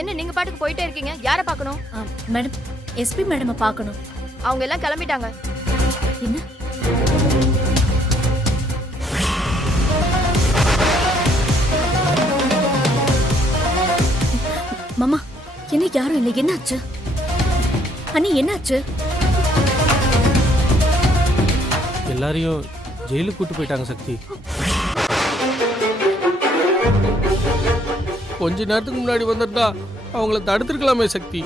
என்ன நீங்க பாட்டுக்கு போயிட்டே இருக்கீங்க? யார பார்க்கணும்? மேடம், எஸ்பி மேடம் பார்க்கணும். அவங்க எல்லாம் கிளம்பிட்டாங்க. என்ன? மாமா, என்ன யாரும் இல்லை, என்னாச்சு? அண்ணி என்னாச்சு? எல்லாரையும் ஜெயிலுக்கு கூட்டு போயிட்டாங்க சக்தி. கொஞ்ச நேரத்துக்கு முன்னாடி வந்திருந்தா அவங்கள தடுத்துருக்கலாமே சக்தி.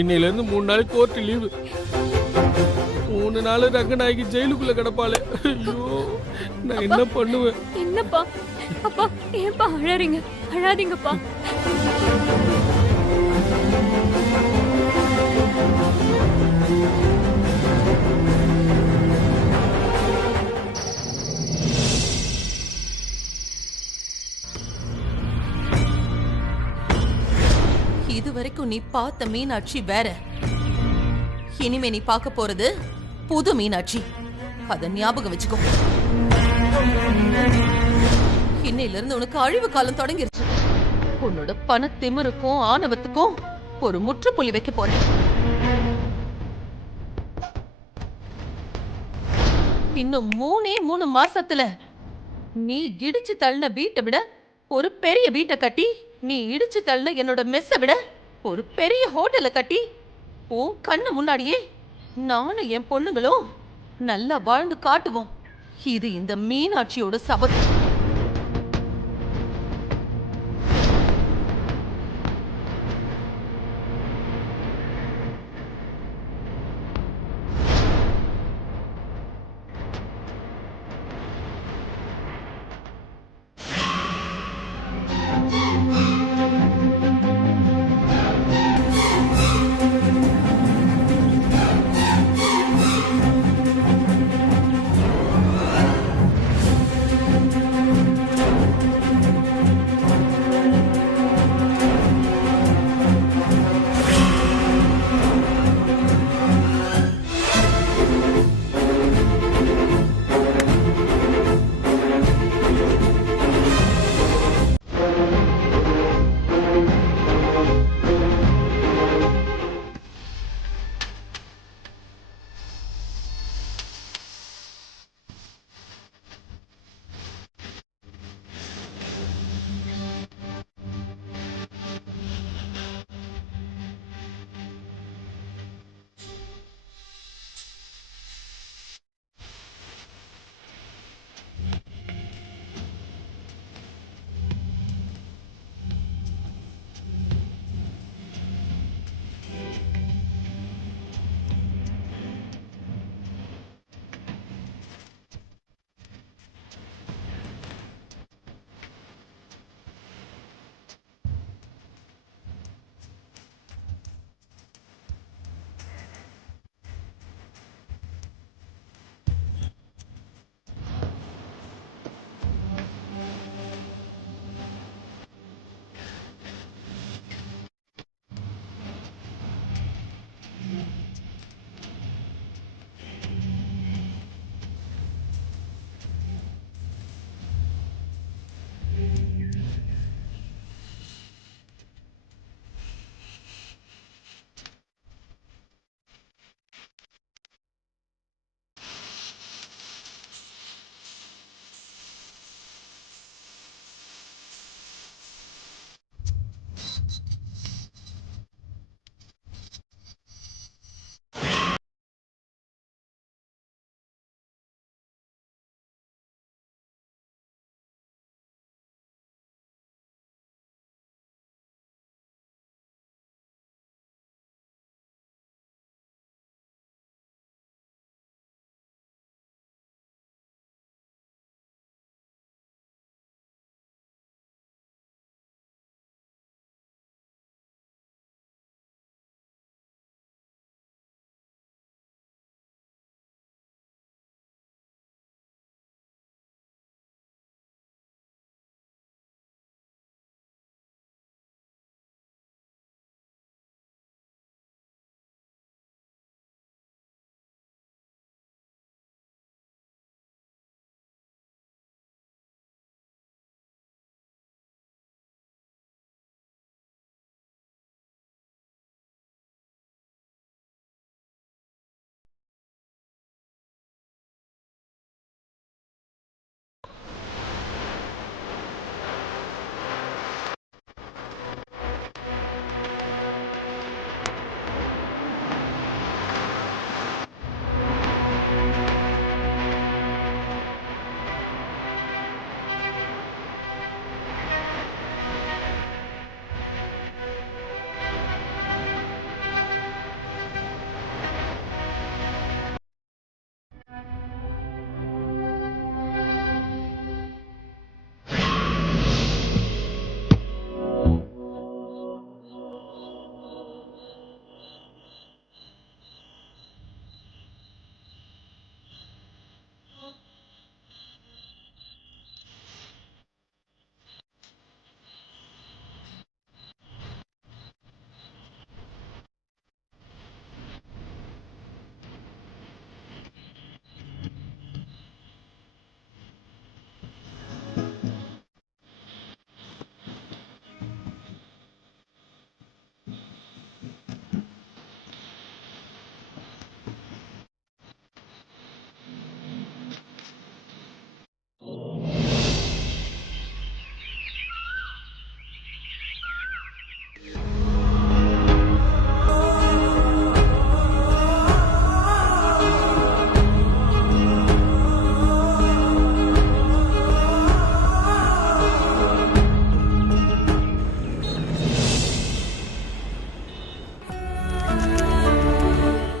இன்னையில இருந்து 3 நாளைக்கு கோர்ட் லீவு. 3 நாள் ரங்கநாயகி ஜெயிலுக்குள்ள கிடப்பாளே. ஐயோ, நான் என்ன பண்ணுவேன்? என்னப்பா? அப்பா, ஏன்பா அழறீங்க? அழாதீங்கப்பா. இதுவரைக்கும் நீ பார்த்த மீனாட்சி வேற. இனிமே நீ பார்க்க போறது புது மீனாட்சி. அத ஞாபகம் வச்சுக்கோ. இன்னையில இருந்து உனக்கு அழிவு காலம் தொடங்கிருச்சு. உன்னோட பண திமிருக்கும் ஆணவத்துக்கும் ஒரு முற்றுப்புள்ளி வைக்க போறேன். இன்னும் 3 மாசத்துல நீ இடிச்சு தள்ளின வீட்டை விட ஒரு பெரிய வீட்டை கட்டி, நீ இடிச்சு தள்ளின என்னோட மெஸ்ஸை விட ஒரு பெரிய ஹோட்டலை கட்டி, உன் கண்ணு முன்னாடியே நானும் என் பொண்ணுங்களும் நல்லா வாழ்ந்து காட்டுவோம். இது இந்த மீனாட்சியோட சபதம்.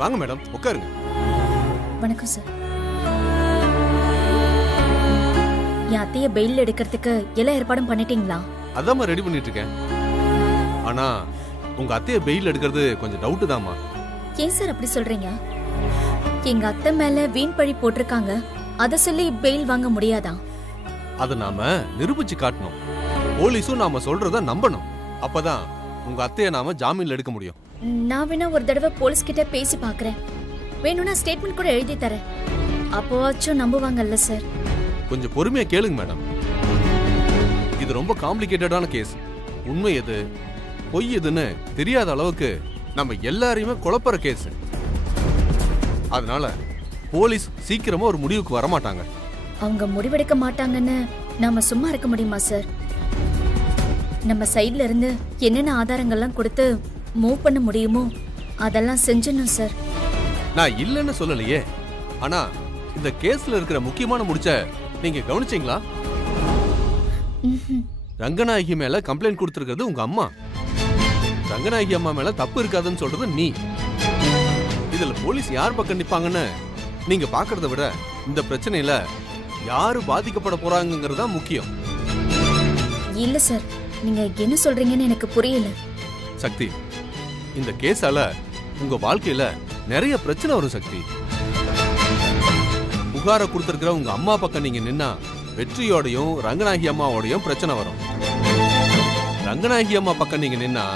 வாங்க மேடம், உட்காருங்க. வணக்கம் சார். என் அத்தைய பெயில் எடுக்கிறதுக்கு எல்லா ஏற்பாடும் பண்ணிட்டீங்களா? அதாம்மா ரெடி பண்ணிட்டு இருக்கேன். ஆனா உங்க அத்தைய பெயில் எடுக்கிறது கொஞ்சம் டவுட் தாம்மா. ஏன் சார் அப்படி சொல்றீங்க? எங்க அத்தை மேல வீண் பழி போட்டிருக்காங்க, அத சொல்லி பெயில் வாங்க முடியாதா? அதை நாம நிரூபிச்சு காட்டணும். போலீஸும் நாம சொல்றத நம்பணும். அப்பதான் உங்க அத்தைய நாம ஜாமீன்ல எடுக்க முடியும். நான் வேணா ஒரு தடவை போலீஸ் கிட்ட பேசி பாக்குறேன். வேணும்னா ஸ்டேட்மெண்ட் கூட எழுதி தரேன். அப்போவாச்சும் நம்புவாங்கல்ல சார்? கொஞ்சம் பொறுமையா கேளுங்க மேடம். இது ரொம்ப காம்ப்ளிகேட்டடான கேஸ். உண்மை எது பொய் எதுன்னு தெரியாத அளவுக்கு நம்ம எல்லாரையுமே குழப்பற கேஸ். அதனால போலீஸ் சீக்கிரமா ஒரு முடிவுக்கு வரமாட்டாங்க. அவங்க முடிவெடுக்க மாட்டாங்கன்னு நாம சும்மா இருக்க முடியுமா சார்? நம்ம சைடுல இருந்து என்னென்ன ஆதாரங்கள்லாம் கொடுத்து மூவ் பண்ண முடியுமோ அதெல்லாம் செஞ்சிடணும் சார். நான் இல்லைன்னு சொல்லலையே. ஆனா இந்த கேஸ்ல இருக்கிற முக்கியமான முடிச்ச நீங்க கவனிச்சீங்களா? ரங்கநாயகி மேல கம்ப்ளைண்ட் கொடுத்திருக்கிறது உங்க அம்மா. ரங்கநாயகி அம்மா மேல தப்பு இருக்காதுன்னு சொல்றது நீ. இதுல போலீஸ் யார் பக்கம் நிப்பாங்கன்னு நீங்க பாக்குறத விட இந்த பிரச்சனையில யாரு பாதிக்கப்பட போறாங்கிறது தான் முக்கியம். இல்ல சார், நீங்க என்ன சொல்றீங்கன்னு எனக்கு புரியல. சக்தி, இந்த கேஸால உங்க வாழ்க்கையில நிறைய பிரச்சனை வரும் சக்தி. புகார கொடுத்திருக்கிற உங்க அம்மா பக்கம் நீங்க நின்னா வெற்றியோடையும் ரங்கநாயகி அம்மாவோடையும் பிரச்சனை வரும். ரங்கநாயகி அம்மா பக்கம் நீங்க நின்னா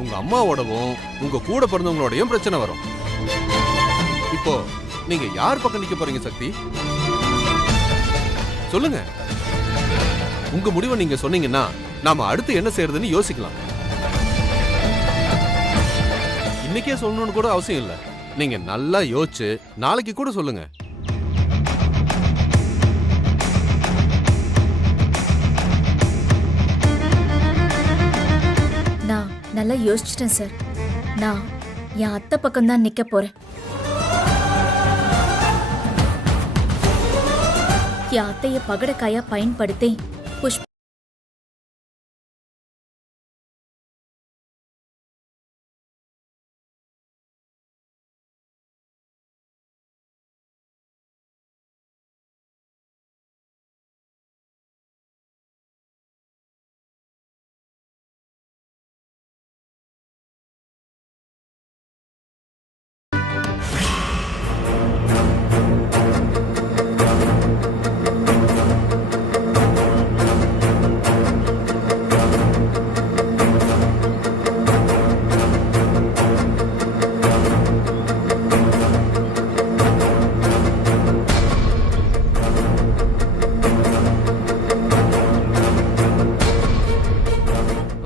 உங்க அம்மாவோடவும் உங்க கூட பிறந்தவங்களோடையும் பிரச்சனை வரும். இப்போ நீங்க யார் பக்கம் நிக்க போறீங்க சக்தி? சொல்லுங்க. உங்க முடிவை நீங்க சொன்னீங்கன்னா நாம அடுத்து என்ன செய்யறதுன்னு யோசிக்கலாம். இன்னைக்கே சொல்லணும்னு கூட அவசியம் இல்ல. நீங்க நல்லா யோசிச்சு நாளைக்கு கூட சொல்லுங்க. நான் நல்லா யோசிச்சிட்டேன் சார். நான் என் அத்தை பக்கம் தான் நிக்க போறேன். என் அத்தைய பகடக்காயா பயன்படுத்தி புஷ்ப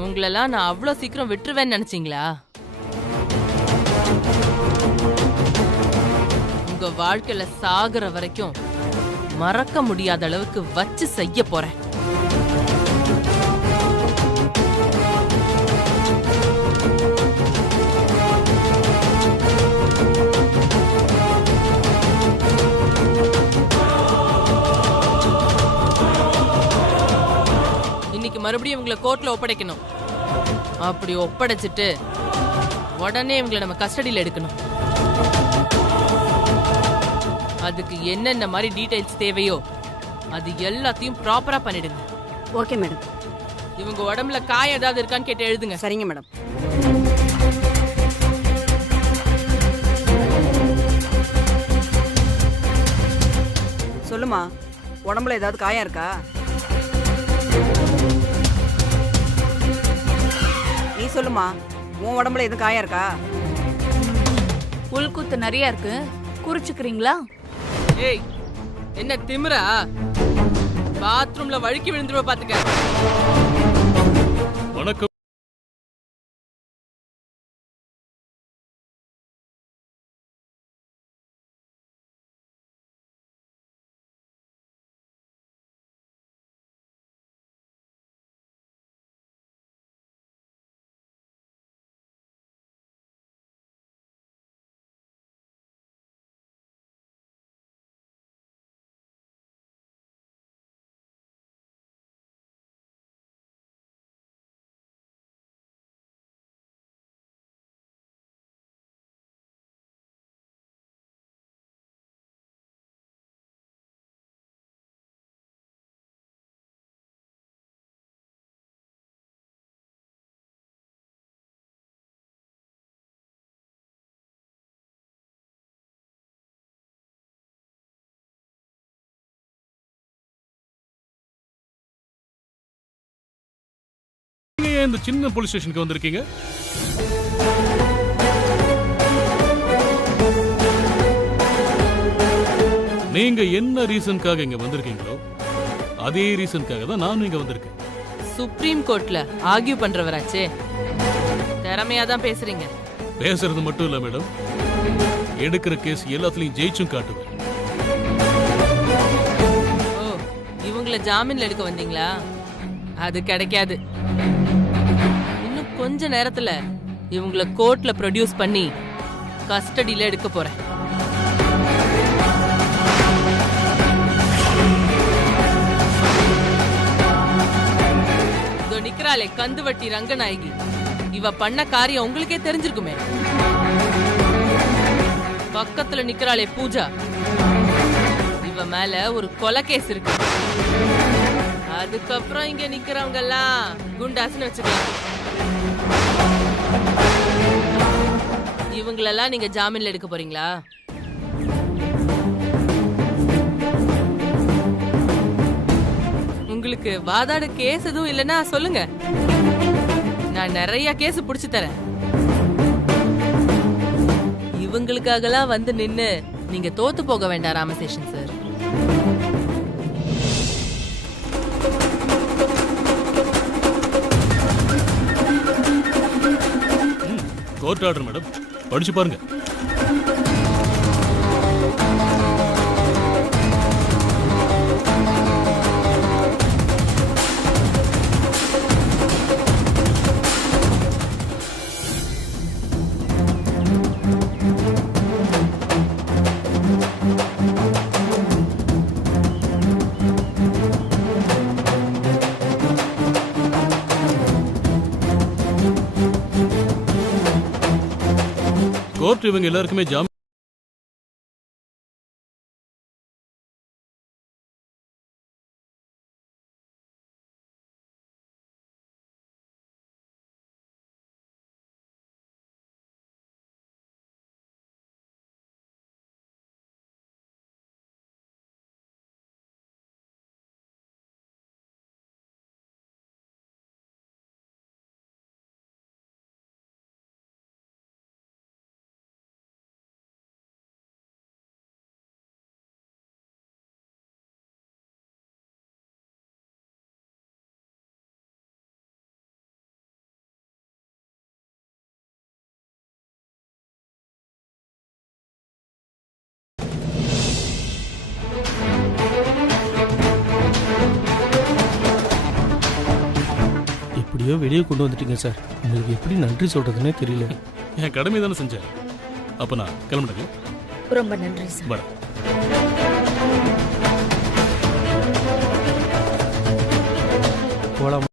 உங்களெல்லாம் நான் அவ்வளவு சீக்கிரம் விட்டுருவேன்னு நினைச்சீங்களா? உங்க வாழ்க்கையில சாகுற வரைக்கும் மறக்க முடியாத அளவுக்கு வச்சு செய்ய போறேன். இன்னைக்கு மறுபடியும் இவங்களை கோர்ட்ல ஒப்படைக்கணும். அப்படி ஒப்படைச்சிட்டு உடனே இவங்களை நம்ம கஸ்டடியில் எடுக்கணும். அதுக்கு என்னென்ன மாதிரி டீடைல்ஸ் தேவையோ அது எல்லாத்தையும் ப்ராப்பரா பண்ணிடுங்க. Okay madam. இவங்க உடம்புல காயம் ஏதாவது இருக்கான்னு கேட்டு எழுதுங்க. சரிங்க மேடம். சொல்லுமா, உடம்புல ஏதாவது காயம் இருக்கா? நீ சொல்லுமா, உன் உடம்புல எதுவும் காயம் இருக்கா? உள்குத்து நிறைய இருக்கு, குறிச்சுக்கிறீங்களா? ஏய், என்ன திமிரா? பாத்ரூம்ல வழுக்கி விழுந்துருவ பாத்துக்க. வணக்கம். ஏன் இந்த சின்ன போலீஸ் ஸ்டேஷனுக்கு வந்திருக்கீங்க? நீங்க என்ன ரீசனுக்காக இங்க வந்திருக்கீங்களோ அதே ரீசனுக்காக தான் நானும் இங்க வந்திருக்கேன். சுப்ரீம் கோர்ட்ல ஆர்கியூ பண்றவராச்சே, திறமையா தான் பேசுறீங்க. பேசுறது மட்டும் இல்ல மேடம், எடுக்கிற கேஸ் எல்லாத்துலயும் ஜெயிச்சும் காட்டுவேன். ஓ, இவங்கள ஜாமீன்ல எடுக்க வந்தீங்களா? அது கிடைக்காது. இன்னும் கொஞ்ச நேரத்துல இவங்கள கோர்ட்ல ப்ரொடியூஸ் பண்ணி கஸ்டடியில எடுக்க போறேன். நிக்கிறாளே கந்துவட்டி ரங்கநாயகி, இவ பண்ண காரியம் உங்களுக்கே தெரிஞ்சிருக்குமே. பக்கத்துல நிக்கிறாளே பூஜா, இவ மேல ஒரு கொலை கேஸ் இருக்கு. அதுக்கப்புறம் இங்க நிக்கிறவங்க எல்லாம் குண்டாசுன்னு வச்சுக்கலாம். இவங்களெல்லாம் நீங்க ஜாமீன்ல எடுக்க போறீங்களா? உங்களுக்கு வாதாட கேஸ் எதுவும் இல்லைன்னா சொல்லுங்க, நான் நிறைய கேஸ் புடிச்சு தரேன். இவங்களுக்காகலாம் வந்து நின்னு நீங்க தோத்து போக வேண்டாம் Ramaseshan sir. Court order madam, படிச்சு பாருங்க. கோர்ட் இவங்க எல்லாருக்குமே ஜாமீன் எப்படியோ வெளியே கொண்டு வந்துட்டீங்க சார். உங்களுக்கு எப்படி நன்றி சொல்றதுன்னே தெரியல. என் கடமை தானே செஞ்சேன். அப்ப நான் கிளம்பிடுங்க. ரொம்ப நன்றி சார். வரேன். போலாம்.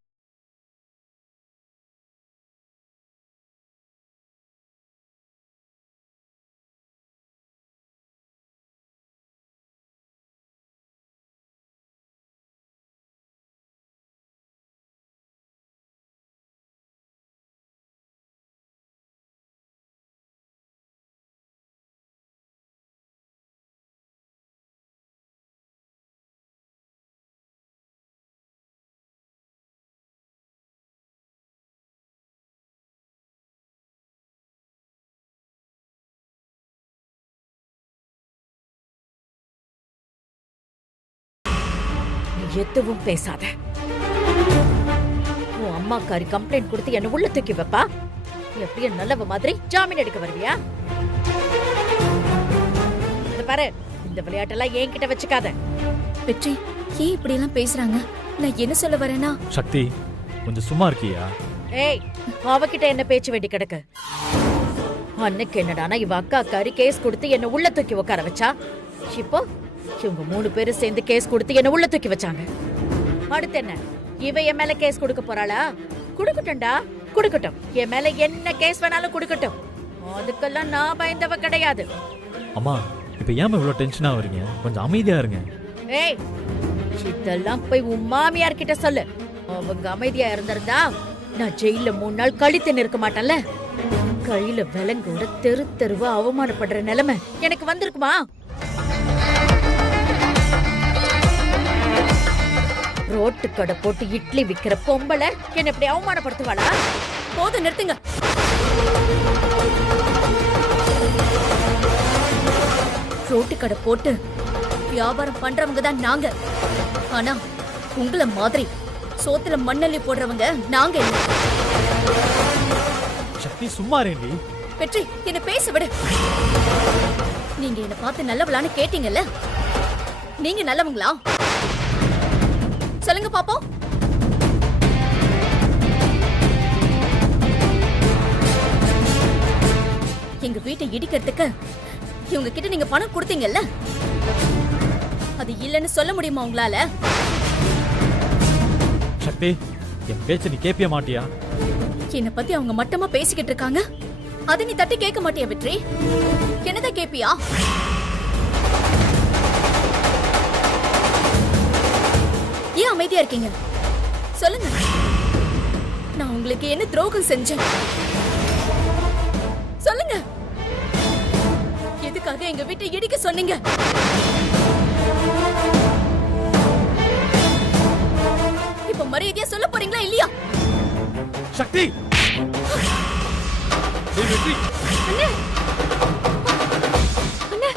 எதுவும் பேசாத. உன் அம்மாக்காரி கம்ப்ளைண்ட் கொடுத்து என்ன உள்ள தூக்கி வைப்பா. எப்படிய நல்லவ மாதிரி ஜாமீன் எடுக்க வருவியா? பாரு, இந்த விளையாட்டெல்லாம் என்கிட்ட வச்சுக்காத. வெற்றி, ஏன் இப்படி எல்லாம் பேசுறாங்க? நான் என்ன சொல்ல வரேன்னா, சக்தி கொஞ்சம் சும்மா இருக்கியா? ஏய், அவகிட்ட என்ன பேச்சு வேண்டி கிடக்கு? அன்னைக்கு என்னடானா இவ அக்காக்காரி கேஸ் கொடுத்து என்ன உள்ள தூக்கி உட்கார வச்சா. இப்போ இவங்க 3 பேரும் சேர்ந்து கேஸ் கொடுத்து என்ன உள்ள தூக்கி வச்சாங்க. அடுத்து என்ன, இவ என் மேல கேஸ் கொடுக்க போறாளா? குடுக்கட்டும்டா, குடுக்கட்டும். என் மேல என்ன கேஸ் வேணாலும் குடுக்கட்டும். அதுக்கெல்லாம் நான் பயந்தவ கிடையாது. அம்மா, இப்ப ஏன் இவ்வளவு டென்ஷனா வரீங்க? கொஞ்சம் அமைதியா இருங்க. ஏய், இதெல்லாம் போய் உன் மாமியார் கிட்ட சொல்லு. அவங்க அமைதியா இருந்திருந்தா நான் ஜெயில 3 நாள் கழித்து நிற்க மாட்டேன்ல. கையில விலங்கோட தெரு தெருவா அவமானப்படுற நிலைமை எனக்கு வந்திருக்குமா? ரோட்டு கடை போட்டு இட்லி விக்கிற பொம்பளை என்ன இப்படி அவமானப்படுத்துவாளா? போதும் நிறுத்துங்க. ரோட்டு கடை போட்டு வியாபாரம் பண்றவங்க தான் நாங்க. ஆனா உங்கள மாதிரி சோத்துல மண்ணள்ளி போடுறவங்க நாங்க இல்ல. சக்தி சும்மா ரேண்டி. வெற்றி, என்ன பேச விடு. நீங்க என்ன பார்த்து நல்லவளான்னு கேட்டீங்கல்ல, நீங்க நல்லவங்களா? சொல்லுங்க பாப்போம். எங்க வீட்டை இடிக்கிறதுக்கு இவங்க கிட்ட நீங்க பணம் கொடுத்தீங்கல்ல, அது இல்லைன்னு சொல்ல முடியுமா உங்களால? சக்தி, என் பேச்ச நீ கேட்பிய மாட்டியா? என்ன பத்தி அவங்க மட்டமா பேசிக்கிட்டு இருக்காங்க, அதை நீ தட்டி கேட்க மாட்டியா வெற்றி? என்னதான் கேப்பியா? ஏன் அமைதியா இருக்கீங்க? சொல்லுங்க, நான் உங்களுக்கு என்ன துரோகம் செஞ்சேன்? சொல்லுங்க, எதுக்காக எங்க வீட்டை இடிக்க சொன்னீங்க? இப்ப மரியாதையா சொல்ல போறீங்களா இல்லையா? சக்தி, வெற்றி, அண்ணே, அண்ணே,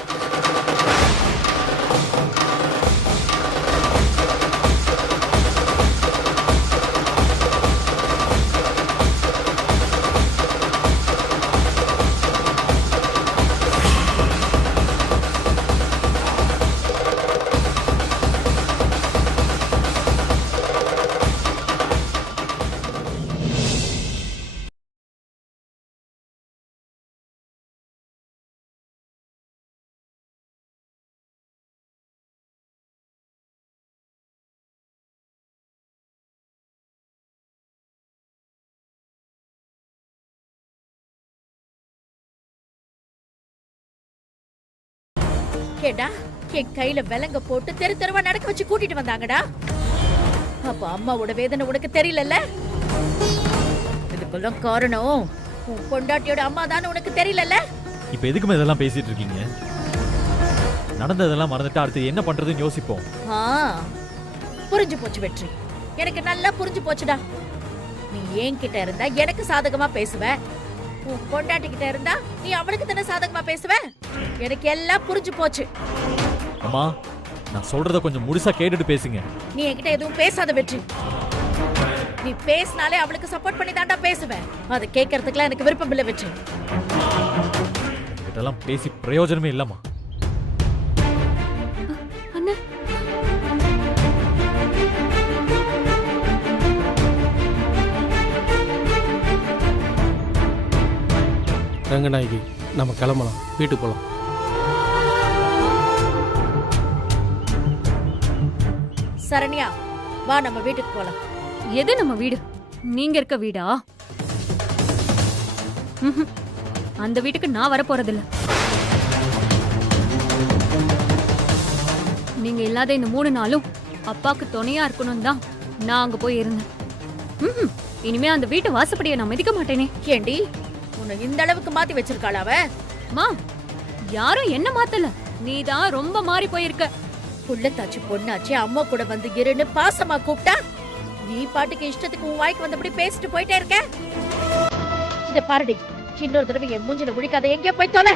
கேடா, என் கையில விலங்க போட்டு தெரு தெருவா நடக்க வச்சு கூட்டிட்டு வந்தாங்கடா. அப்ப அம்மாவோட வேதனை உனக்கு தெரியலல்ல? இதுக்கெல்லாம் காரணம் உன் பொண்டாட்டியோட அம்மா தானே உனக்கு தெரியலல்ல? இப்ப எதுக்குமே இதெல்லாம் பேசிட்டு இருக்கீங்க? நடந்ததெல்லாம் மறந்துட்டு அடுத்து என்ன பண்றதுன்னு யோசிப்போம். புரிஞ்சு போச்சு வெற்றி, எனக்கு நல்லா புரிஞ்சு போச்சுடா. நீ என்கிட்ட இருந்தா எனக்கு சாதகமா பேசுவ, உன் பொண்டாட்டி கிட்ட இருந்தா நீ அவளுக்கு தானே சாதகமா பேசுவ. எனக்கு எல்லாம் புரிஞ்சு போச்சு. அம்மா, நான் சொல்றத கொஞ்சம் முழுசா கேட்டுட்டு பேசுங்க. நீ என்கிட்ட எதுவும் பேசாத வெற்றி. நீ பேசினாலே அவளுக்கு சப்போர்ட் பண்ணி தாண்டா பேசுவேன். அதை கேட்கறதுக்குலாம் எனக்கு விருப்பம் இல்லை வெற்றி. இதெல்லாம் பேசி பிரயோஜனமே இல்லம்மா. அண்ணா, ரங்கநாயகி, நம்ம கிளம்பலாம், வீட்டுக்கு போலாம். சரண்யா, வா நம்ம வீட்டுக்கு போலாம். எது நம்ம வீடு? நீங்க இருக்க வீடா? அந்த வீட்டுக்கு நான் வர போறதில்ல. நீங்க இல்லாத இந்த 3 நாளும் அப்பாக்கு துணையா இருக்கணும் தான் நான் அங்க போய் இருந்தேன். இனிமே அந்த வீட்டு வாசப்படியை நான் மிதிக்க மாட்டேனே. ஏண்டி, உன்னை இந்த அளவுக்கு மாத்தி வச்சிருக்காளா அவ? மா, யாரும் என்ன மாத்தல, நீதான் ரொம்ப மாறி போயிருக்க. புள்ளத்தாச்சு பொண்ணாச்சு, அம்மா கூட வந்து இருன்னு பாசமா கூப்பிட்டா நீ பாட்டுக்கு இஷ்டத்துக்கு உன் வாய்க்கு வந்தபடி பேசிட்டு போயிட்டே இருக்க. இத பாருடி, இன்னொரு தடவை என் மூஞ்சில குடிக்காத, எங்கேயோ போய் தொலை.